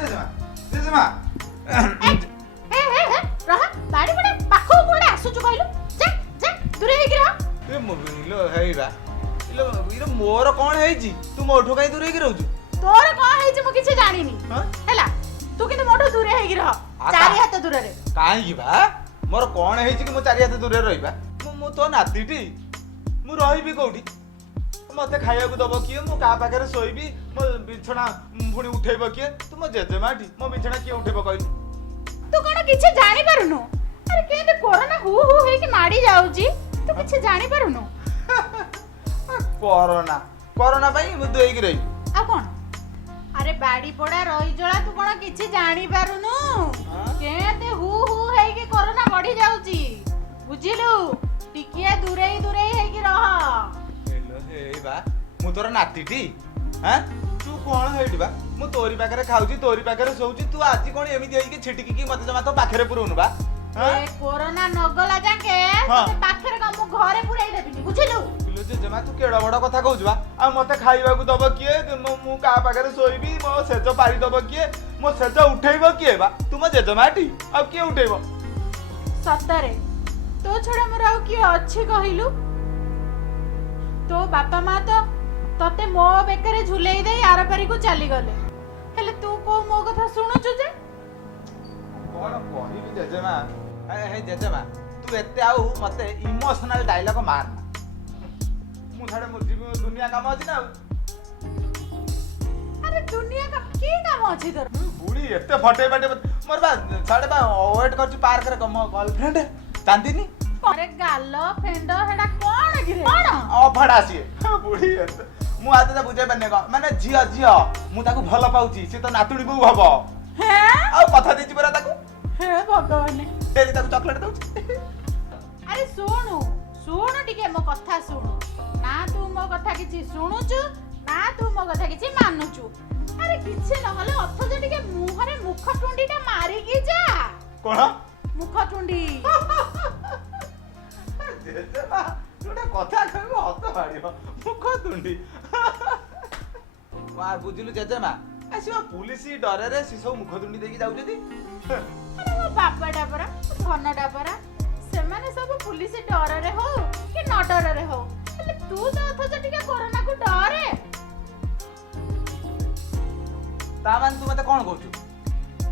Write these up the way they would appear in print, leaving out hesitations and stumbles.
ଜେଜେମା ଜେଜେମା ରହ ବାଡ଼ି ପଟେ ପାଖକୁ କୁଆଡ଼େ ଆସୁଛୁ କହିଲୁ ଯା ଯା ଦୂରେ ହେଇକି ରହ। ଇଲୋ ହେଇବା ଇଲୋ ମୋର କ'ଣ ହେଇଛି ତୁ ମୋଠୁ କାଇଁ ଦୂର ହେଇକି ରହୁଛୁ? ତୋର କ'ଣ ହେଇଛି ମୁଁ କିଛି ଜାଣିନି ହଁ? ହେଲା ତୁ କିନ୍ତୁ ମୋଠୁ ଦୂରେ ହେଇକି ରହ ଚାରି ହାତ ଦୂରରେ। କାହିଁକି ବା ମୋର କ'ଣ ହେଇଛି କି ମୁଁ ଚାରି ହାତ ଦୂରରେ ରହିବା? ମୁଁ ତୋ ନାତିଟି ମୁଁ ରହିବି କୋଉଠି? ମତେ ଖାଇବାକୁ ଦବ କିଏ? ମୁଁ କାହା ପାଖରେ ଶୋଇବି? ମୋ ବିଛଣା ପୁଣି ଉଠେଇବ କିଏ? ତୁ ମୋ ଜେଜେମାଟି ମୋ ବିଛଣା କିଏ ଉଠେଇବ କହିଲୁ? ତୁ କ'ଣ କିଛି ଜାଣିପାରୁନୁ? ଆରେ କେମିତି କୋରୋନା ହୁ ହୁ ହେଇକି ମାଡ଼ି ଯାଉଛି ତୁ କିଛି ଜାଣିପାରୁନୁ? କରୋନା ପାଇଁ ମୁଁ ଦେଇକି ରହିବି। ଆଉ କ'ଣ? ଆରେ ବାଡ଼ି ପଡ଼ା ରହିଜଳା ତୁ କ'ଣ କିଛି ଜାଣିପାରୁନୁ? କେମିତି ହୁ ହୁ ହେଇକି କୋରୋନା ବଢି ଯାଉଛି ବୁଝିଲୁ? ଟିକିଏ ଦୂରେଇ ଦୂରେଇ ହେଇକି ରହ। ହେଇବା ମୁଁ ତୋର ନାତିଟି ତୁ କ'ଣ ହେଇଟି ବା? ମୁଁ ତୋରି ପାଖରେ ଖାଉଛି ତୋରି ପାଖରେ ଶୋଉଛି ତୁ ଆଜି କ'ଣ ଏମିତି ହେଇକି ଛିଟିକିକି ମତେ ଜମା ତୋ ପାଖରେ ପୁରଉନୁ ବା? କୋରୋନା ନଗଲା ଯାକେ ପାଖରେ ମୁଁ ଘରେ ପୁରେଇ ଦେବିନି ବୁଝିଲୁ? ଜେଜେମା ତୁ କେଡ ବଡ କଥା କହୁଛୁ ବା? ଆଉ ମତେ ଖାଇବାକୁ ଦବ କିଏ? ମୁଁ କାହା ପାଖରେ ଶୋଇବି? ମୋ ସେଜ ପାରିଦବ କିଏ? ମୋ ସେଜ ଉଠେଇବ କିଏ ବା? ତୁ ମୋ ଜେଜେମାଟି ଆଉ କିଏ ଉଠେଇବ? ସତରେ ତୋ ଛଡା ମୋର ଆଉ କିଏ ଅଛି କହିଲୁ? ତୋ ବାପା ମା ତ ତତେ ମୋ ବେକରେ ଝୁଲେଇ ଦେଇ ଆର ପାରିକୁ ଚାଲିଗଲେ ହେଲେ ତୁ କୋଉ ମୋ କଥା ଶୁଣୁଛୁ ଯେ? କ'ଣ କହିବି ଜେଜେମା? ହେ ଜେଜେମା ତୁ ଏତେ ଆଉ ମତେ ଇମୋସନାଲ ଡାଇଲଗ ମାରନା। ମୁଁ ଛାଡେ ମୋ ଦୁନିଆ କାମ ଅଛି ନା ଆଉ। ଆରେ ଦୁନିଆ କାମ କି କାମ ଅଛି ତୋର? ବୁଢୀ ଏତେ ଫଟେଇ ବାଟେ ମୋର ବା ଛାଡେ ବା ୱେଟ୍ କରୁଛି ପାର୍କରେ ମୋ ଗର୍ଲଫ୍ରେଣ୍ଡ ଚାନ୍ଦିନୀ। ଆରେ ଗାଲ ଫେଣ୍ଡ ହେଡା କ'ଣ କିରେ? କ'ଣ ଅଭଡ଼ା ସିଏ ବୁଢୀ ଏତେ ମୁଁ ଆଜି ତା ବୁଝେଇ ପାରିନି କ'ଣ ମାନେ ଝିଅ ମୁଁ ତାକୁ ଭଲ ପାଉଛି ସେ ତ ନାତୁଣୀ ବୋଉ ହବ। ଆଉ କଥା ଦେଇଛି ପରା ତାକୁ। ହେ ଭଗବାନ ଡେଲି ତାକୁ ଚକୋଲେଟ ଦଉଛି। ଆରେ ଶୁଣୁ ଟିକେ ମୋ କଥା ଶୁଣୁ। ନା ତୁ ମୋ କଥା କିଛି ଶୁଣୁଛୁ ନା ତୁ ମୋ କଥା କିଛି ମାନୁଛୁ। ଆରେ କିଛି ନହେଲେ ଅଥଚ ଟିକେ ମୁହଁରେ ମୁଖ ଟୁଣ୍ଡିଟା ମାରିକି ଯା। କ'ଣ ମୁଖ ଟୁଣ୍ଡି? ଜେଜେମା ଗୋଟେ କଥା କହିବ ହତ ମାରିବ ମୁଖ ତୁଣ୍ଡି। ବୁଝିଲୁ ଜେଜେମା ଆସିବ ପୁଲିସ ଡରରେ ସେ ସବୁ ମୁଖ ତୁଣ୍ଡି ଦେଇକି ଯାଉଛନ୍ତି। ଆରେ ମୋ ବାପାଟା ପରା ଧନଟା ପରା ସେମାନେ ସବୁ ପୁଲିସ ଡରରେ ହଉ କି ନ ଡରରେ ହଉ ହେଲେ ତୁ ତ ଅଥଚ ଟିକେ କରୋନାକୁ ଡରେ। ତା ମାନେ ତୁ ମତେ କ'ଣ କହୁଛୁ?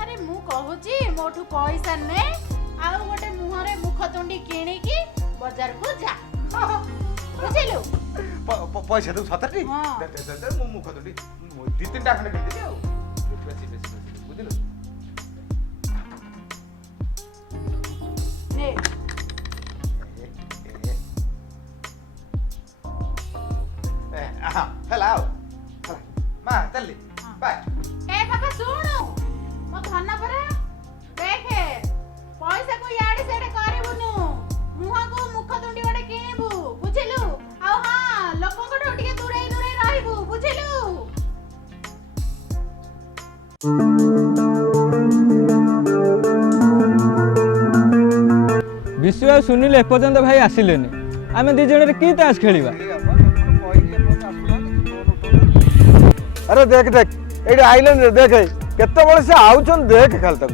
ଆରେ ମୁଁ କହୁଛି ମୋଠୁ ପଇସା ନେ ଆଉ ଗୋଟେ ମୁହଁରେ ମୁଖ ତୁଣ୍ଡି କିଣିକି ବଜାରକୁ ଯା ବୁଝିଲୁ? ପଇସା ଦଉ ସତରେ? ହଁ। ମୁଁ ମୁଖ ତୁଣ୍ଡି 2-3ଟା ଖଣ୍ଡେ କିଣିଦେବି ଆଉ ବେଶୀ ବୁଝିଲୁ? ନେ ହେଲା ଆଉ ମା ଚାଲିଲି ବାଏ। ଏ ବାବା ଶୁଣୁ ମୋ ଧନ ପରା ଦେଖେ ପଇସାକୁ ଇଆଡେ ସିଆଡେ କରିବୁନୁ ମୁହଁକୁ ମୁଖ ତୁଣ୍ଡି ଗୋଟେ କିଣିବୁ ବୁଝିଲୁ? ଆଉ ହଁ ଲୋକଙ୍କଠୁ ଟିକେ ଦୂରେଇ ଦୂରେଇ ରହିବୁ ବୁଝିଲୁ? ବିଶୁ ଆଉ ସୁନିଲ ଏପର୍ଯ୍ୟନ୍ତ ଭାଇ ଆସିଲେନି। ଆମେ ଦି ଜଣରେ କି ତାସ ଖେଳିବା? अरे देख देख ये आइलैंड देख केत बड़े से आउछन देख खाली तक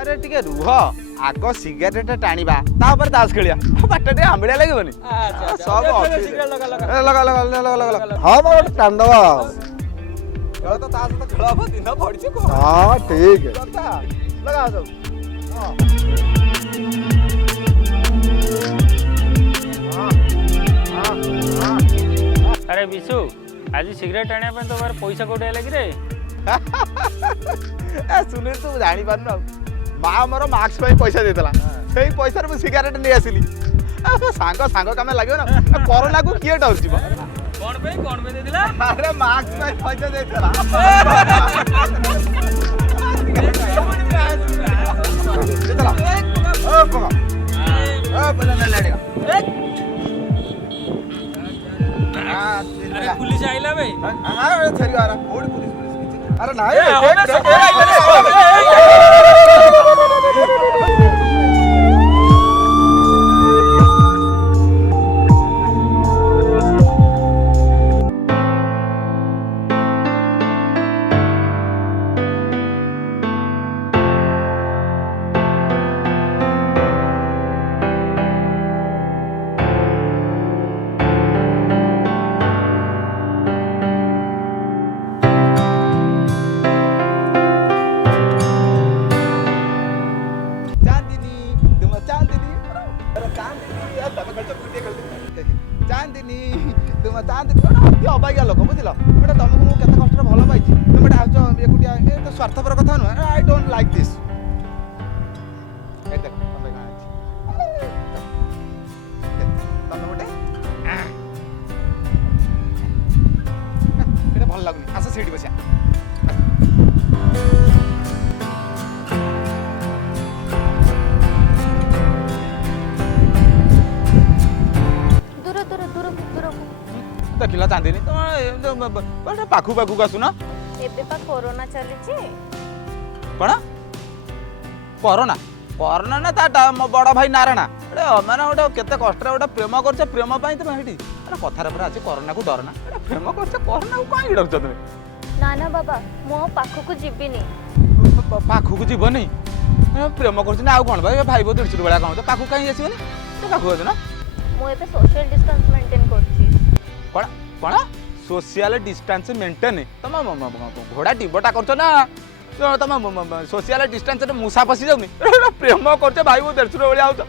अरे टिके रुह आग सिगारेट टाणिबा तापर तास खेलिया बाटा टे आंबिळा लागबनी सब लगा लगा लगा लगा हाँ मैं गोटे टाण दवा खेल तो तास तो खेल अब दिन पड़ी को हाँ ठीक है लगा सब अरे विशु आज सिगरेट आने पे तो बार पैसा कोटे लगी रे? ए सुनील तू जानी पारनु माँ मोर मार्क्स पे पैसा देला से पैसा मु सिगारेट नहीं आसिली सांग सांग काम लगे ना कोरोना को किए डर जीव कौन पे देला? अरे मार्क्स पे पैसा देला देला ओ पका ओ बोला ना लड़ेगा अरे पुलिस आइला बे ଛେରି ଆରା କୋଉଠି ପୁଲିସ ପୁଲିସ କିଛି ଆରେ ନାଇଁ ଏ, ଦେଖ, ଆମେ ଦେଖ, ସବୁ ଆଇଲେ, ଚାନ୍ଦିନୀ ତୁମ ଚାନ୍ଦିନୀ ଆରେ ଚାନ୍ଦିନୀ ଆଉ ତମେ ଖେଳଛ ଗୋଟିଏ ଖେଳୁଛ ଚାନ୍ଦିନୀ ତୁମ ଚାନ୍ଦିନୀ ଗୋଟେ ଅତି ଅବାଗିଆ ଲୋକ ବୁଝିଲ ଗୋଟେ ତମକୁ ମୁଁ କେତେ କଷ୍ଟରେ ଭଲ ପାଇଛି ତମେ ଗୋଟେ ଆଉଛ ଏକୁଟିଆ ଏ ତ ସ୍ୱାର୍ଥପର କଥା ନୁହେଁ ଆଇ ଡୋଣ୍ଟ ଲାଇକ୍ ଦିସ୍ ଦେଖ ତମେ ଗାଁ ଅଛି ତମେ ଗୋଟେ ଏଇଟା ଭଲ ଲାଗୁନି ଆସ ସେଇଠି ବସିଆ ଦେଖିଲ ଚାନ୍ଦିନୀ ତମେ ପାଖୁ ପାଖକୁ ଆସୁନ ଏବେ ପା କୋରୋନା ଚାଲିଛି କ'ଣ କରୋନା କରୋନା ନା ତା ମୋ ବଡ଼ ଭାଇ ନାରାୟଣା ଗୋଟେ ମାନେ ଗୋଟେ କେତେ କଷ୍ଟରେ ଗୋଟେ ପ୍ରେମ କରୁଛ ପ୍ରେମ ପାଇଁ ତମେ ସେଇଠି ଆରେ କଥାରେ ପୁରା ଅଛି କରୋନାକୁ ଡରନା ଗୋଟେ ପ୍ରେମ କରୁଛ କରୋନାକୁ କାହିଁକି ଡରୁଛ ତମେ ନା ନା ବାବା ମୁଁ ଆଉ ପାଖକୁ ଯିବିନି ପାଖକୁ ଯିବନି ପ୍ରେମ କରୁଛ ନା ଆଉ କ'ଣ ଭାଇ ଭାଇ ବୋ ଦେଢ଼ଶୁର ଭଳିଆ କ'ଣ ପାଖକୁ କାହିଁକି ଆସିବନି ପାଖକୁ ଅଛି ନା ମୁଁ ଏବେ ସୋସିଆଲ ଡିଷ୍ଟାନ୍ସ ମେଣ୍ଟେନ୍ କରୁଛି କ'ଣ କ'ଣ ସୋସିଆଲ ଡିଷ୍ଟାନ୍ସ ମେଣ୍ଟେନ୍ ତମ ଘୋଡ଼ା ଟିବଟା କରୁଛ ନା ତମ ସୋସିଆଲ ଡିଷ୍ଟାନ୍ସରେ ମୂଷା ପଶି ଯାଉନି ପ୍ରେମ କରୁଛ ଭାଇ ବୋ ଦେଢ଼ଶୁର ଭଳିଆ ଆଉଛ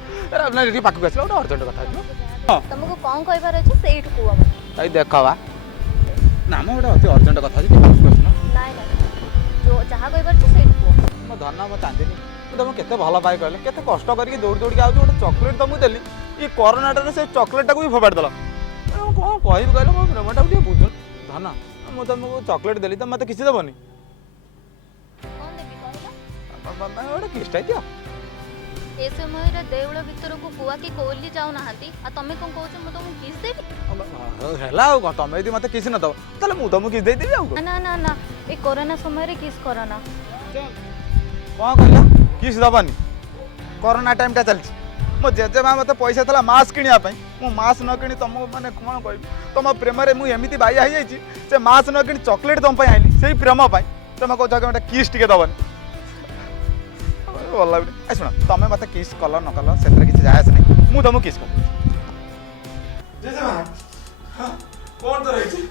ଟିକେ ପାଖକୁ ଆସିଲ ଗୋଟେ ଅର୍ଜେଣ୍ଟ କଥା ଅଛି ହଁ ତମକୁ କ'ଣ କହିବାର ଅଛି ସେଇଠୁ କୁହ ମତେ ଭାଇ ଦେଖ ବା ନା ମ ଗୋଟେ ଅତି ଅର୍ଜେଣ୍ଟ କଥା ଅଛି ଟିକେ ପାଖକୁ ଆସୁନ ନାଇଁ ନାଇଁ ଯାହା କହିବାର ଅଛି ସେଇଠୁ କୁହ ମୋ ଧନ ମୋ ଚାନ୍ଦିନୀ ମୁଁ ତମକୁ କେତେ ଭଲ ପାଇ କହିଲେ କେତେ କଷ୍ଟ କରିକି ଦୌଡ଼ି ଦୌଡ଼ିକି ଆଉଛୁ ଗୋଟେ ଚକୋଲେଟ୍ ତମକୁ ଦେଲି ଏ କରୋନାଟାରେ ସେ ଚକୋଲେଟ୍ଟାକୁ ବି ଫୋପାଡ଼ି ଦେଲ କ'ଣ କହିବି କହିଲ ମୋ ପ୍ରେମଟାକୁ ଟିକେ ବୁଝୁନ ଧନ ମୁଁ ତମକୁ ଚକୋଲେଟ୍ ଦେଲି ତମେ ମୋତେ କିଛି ଦେବନି କ'ଣ ଦେବି କହିଲ ଗୋଟେ କିସ୍ଟା ଦିଅ ଏ ସମୟରେ ଦେଉଳ ଭିତରକୁ କୁଆ କି କୋଇଲି ଯାଉନାହାନ୍ତି ଆଉ ତମେ କ'ଣ କହୁଛ ମୁଁ ତମକୁ କିସ୍ ଦେବି ହେଲା ଆଉ କ'ଣ ତମେ ଯଦି ମୋତେ କିଛି ନ ଦେବ ତାହେଲେ ମୁଁ ତମକୁ କିଛି ଦେଇଦେବି ଆଉ ନା ନା ନା ଏ କରୋନା ସମୟରେ କିସ୍ କରନା କ'ଣ କହିଲ କିସ୍ ଦେବନି କରୋନା ଟାଇମ୍ଟା ଚାଲିଛି ମୋ ଜେଜେମା ମୋତେ ପଇସା ଥିଲା ମାସ୍କ କିଣିବା ପାଇଁ ମୁଁ ମାସ୍କ ନ କିଣି ତମକୁ ମାନେ କ'ଣ କହିବି ତମ ପ୍ରେମରେ ମୁଁ ଏମିତି ବାଇଆ ହେଇଯାଇଛି ସେ ମାସ୍କ ନ କିଣି ଚକୋଲେଟ୍ ତମ ପାଇଁ ଆଇଲି ସେଇ ପ୍ରେମ ପାଇଁ ତମେ କହୁଛ କି ମୋତେ କିସ୍ ଟିକେ ଦେବନି ଭଲ ଲାଗୁନି ଏ ଶୁଣ ତମେ ମୋତେ କିସ୍ କଲ ନ କଲ ସେଥିରେ କିଛି ଯାଏ ଆସେ ନାହିଁ ମୁଁ ତମକୁ କିସ୍ କରିବି ଜେଜେମା କ'ଣ ତ ରହିଛି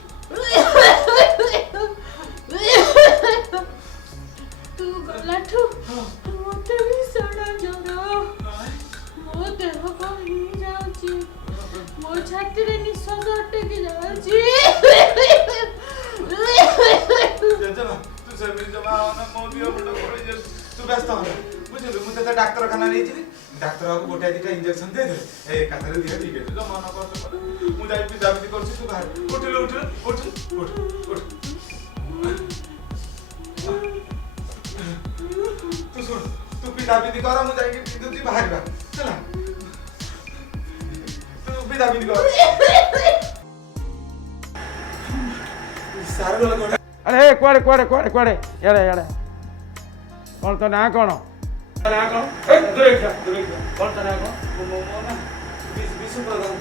ତୁ ଗଲାଠୁ ମତେ ଭୀଷଣ ଜ୍ୱର ମୋ ଦେହ କ'ଣ ହେଇଯାଉଛି ମୋ ଛାତିରେ ନିଶ୍ୱାସ ଅଟକି ଯାଉଛି ଜେଜେମା ତୁ ସେମିତି ଜମା ମୋ ଦେହ ମୁଣ୍ଡ ପଡ଼ି ଯାଉଛି ତୁ ବ୍ୟସ୍ତ ହନି ବୁଝିଲୁ ମୁଁ ତତେ ଡାକ୍ତରଖାନା ନେଇଯିବି ଡାକ୍ତର ବାବୁ ଗୋଟାଏ ଦିଟା ଇଞ୍ଜେକ୍ସନ ଦେଇଦେବେ ଏ ଏକାଥରେ ଦିଅ ଠିକ୍ ଅଛି ତ ମନ କଷ୍ଟ କର ମୁଁ ଯାଇ ପିଜାପିଜି କରୁଛି ତୁ ବାହାରେ ଉଠିଲୁ ଉଠିଲୁ ଉଠିଲୁ ଉଠ ଉଠ ତୁ ଶୁଣ ତୁ ପିଜାପିଜି କର ମୁଁ ଯାଇକି ପିନ୍ଧୁଛି ବାହାରିବା ହେଲା ତୁ ପିଜାପିଜି କର ସାର ଗଲା କୋଉଟା अरे कुआड़े कुआड़े कुआड़े कुआड़े यारे यारे कौन तो ना कौन ना कौन कौन तो ना कौन विशु प्रधान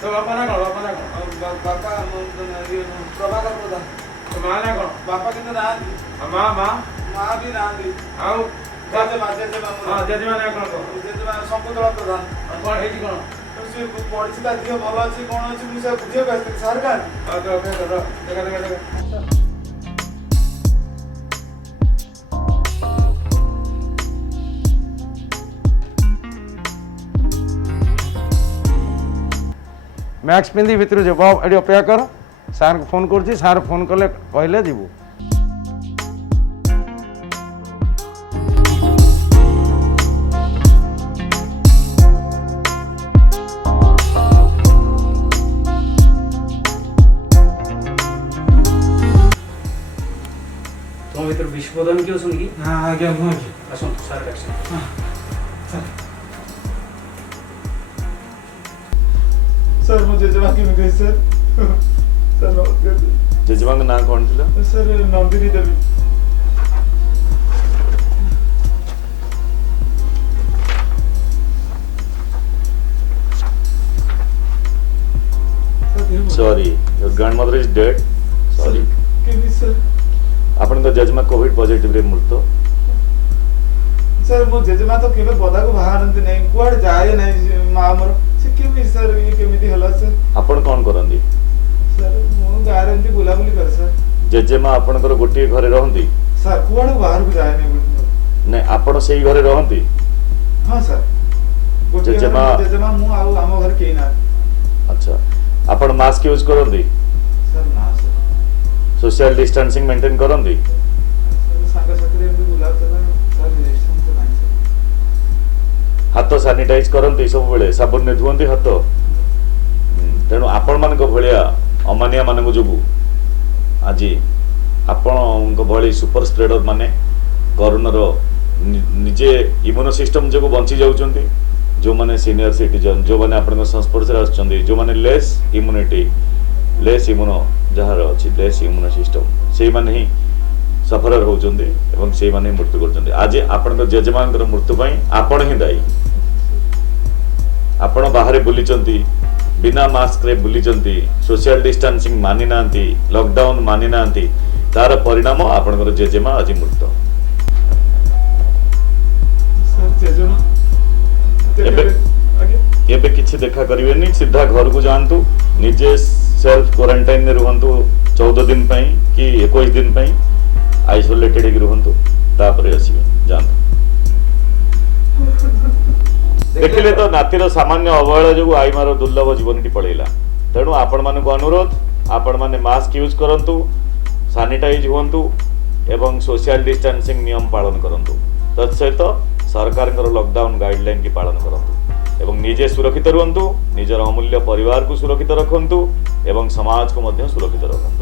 तो बापा ना कौन बापा प्रभाकर प्रधान तो माँ ना कौन बापा किंतु नांदी माँ माँ माँ भी नांदी आओ जेजेमा हाँ जेजेमा ना कौन जेजेमा शंकुतला प्रधान कौन है जी कौन ସେ ପଢିଛି ତା ଦେହ ଭଲ ଅଛି କ'ଣ ଅଛି ମୁଁ ସେ ବୁଝିବାକୁ ଆସିଥିଲି ସାର୍ କାଁ हाँ तो देखा देखा देखा मैक्स पिंधि भितर जो एटी अपेक्षा कर सार को फोन कर सार फोन कले कहले जीवु तुम भीतर विस्फोटन क्यों सुनिकी हाँ आज्ञा मुझे आसନ୍ତୁ ସାର୍ ଡାକଛନ୍ତି सर मुझे जमा क्यों गई सर ସାର୍ ନମସ୍କାର ଜେଜେମାଙ୍କ ନାଁ କ'ଣ ଥିଲା? Sir Nandini Devi. Sorry, your grandmother is dead. Sorry. କେମିତି ସାର୍? ଆପଣଙ୍କ ଜେଜେମା କୋଭିଡ ପଜିଟିଭରେ ମୃତ। ସାର୍ ମୋ ଜେଜେମା ତ କେବେ ପଦାକୁ ବାହାରନ୍ତି ନାହିଁ, କୁଆଡେ ଯାଏ ନାହିଁ ମା ଆମର। ସେ କେମିତି ସାର୍ ଇଏ କେମିତି ହେଲା ସାର୍? ଆପଣ କ'ଣ କରନ୍ତି? ସାର୍ ମୁଁ ଗାଁରେ ଏମିତି ବୁଲାବୁଲି କରେ ସାର୍। ଜେଜେମା ଆପଣଙ୍କର ଗୋଟିଏ ଘରେ ରହନ୍ତି? ସାର୍ କୁଆଡେ ବାହାରକୁ ଯାଏନି। ନାଇଁ ଆପଣ ସେଇ ଘରେ ରହନ୍ତି? ହଁ ସାର୍, ଗୋଟିଏ ଜେଜେମା ଜେଜେମା ମୁଁ ଆଉ ଆମ ଘରେ କେହି ନାହାନ୍ତି। ଆଚ୍ଛା, ଆପଣ ମାସ୍କ ୟୁଜ୍ କରନ୍ତି? ସାର୍ ନା ସାର୍। सोशल डिस्टेंसिंग मेंटेन करंदी? ସାଙ୍ଗସାଥିରେ ଏମିତି ବୁଲାବୁଲି ସାର୍ ରେଷ୍ଟୁରାଣ୍ଟ ନାହିଁ ସାର୍। हाथ सानिटाइज करंती सब बेले साबुन ने धुवंती हाथ? तेणु आपण मानक भलिया अमानिया मानक जोगु आज आपण भली सुपर स्प्रेडर माने कोरोनार निजे इम्यूनो सिस्टम जोगु बंची जाउचंती। जो माने सीनियर सिटीजन, जो माने आपण संस्पर्श रे आछंती, जो माने लेस इम्यूनिटी, लेस इम्यूनो जहार अछि लेस इम्यूनो सिस्टम, सेई माने ही सफरर होउचंती एवं सेई माने मृत्यु करचंती। आज आपण जेजेमांकर मृत्यु पई आपण ही दायी। आपण बाहर बुलीचंती, बिना मास्क रे बुलीचंती, सोशल डिस्टेंसिंग मानि नांती, लॉकडाउन मानि नांती, तार परिणाम आपणकर जेजेमा आज मृत। सर जेजेमा एबे किछि देखा करिवेनी, सीधा घर को जांतु, निजे सेल्फ क्वारंटाइन में रुहंतु 14 दिन पई कि 21 दिन पई आइसोलेटेड ही रुहंतु, तापरे आसीबे जांतु। देखिले तो नातीर सामान्य अवहेला जो आईमार दुर्लभ जीवनटी पळेला। तेणु आपण मानक अनुरोध, आपण माने मास्क यूज करंतु, सैनिटाइज हुंतु एवं सोशल डिस्टेंसिंग नियम पालन करंतु। तत्सहित सरकार लॉकडाउन गाइडलाइन की पालन करंतु एवं निजे सुरक्षित रुहंतु, निजर अमूल्य परिवार को सुरक्षित रखंतु एवं समाज को मध्य सुरक्षित रखंतु।